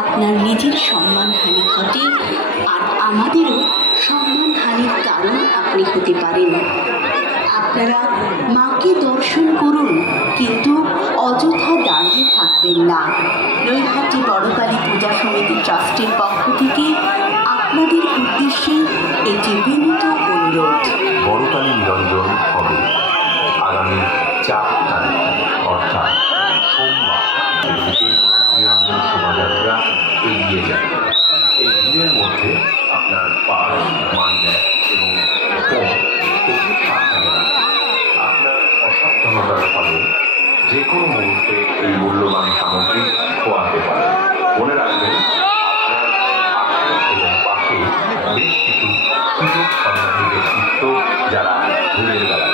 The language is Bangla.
আপনার নিজের সম্মানহানি ঘটে, আর আমাদেরও সম্মানহানির কারণ আপনি হতে পারেন। আপনারা মাকে দর্শন করুন, কিন্তু অযথা দাঁড়িয়ে থাকবেন না। নৈহাটি বড়কালী পূজা সমিতি ট্রাস্টের পক্ষ থেকে আপনাদের উদ্দেশ্যে একটি বিনীত অনুরোধ। বড়কালী নিরঞ্জন হবে আগামী 4 তারিখ, অর্থাৎ সোমবার থেকে নিরঞ্জন শোভাযাত্রা এগিয়ে যাবে। এই ভিড়ের মধ্যে আপনার পার্স, মানিব্যাগ এবং ফোন প্রচুর সাবধানে রাখবেন। আপনার অসাবধানতার ফলে যে কোনো মুহূর্তে এই মূল্যবান সামগ্রী খোয়াতে পারে। মনে রাখবেন, আপনার আশে এবং পাশে বেশ কিছু সুযোগ সন্ধানী ব্যক্তিত্ব যারা ভুলের বেলা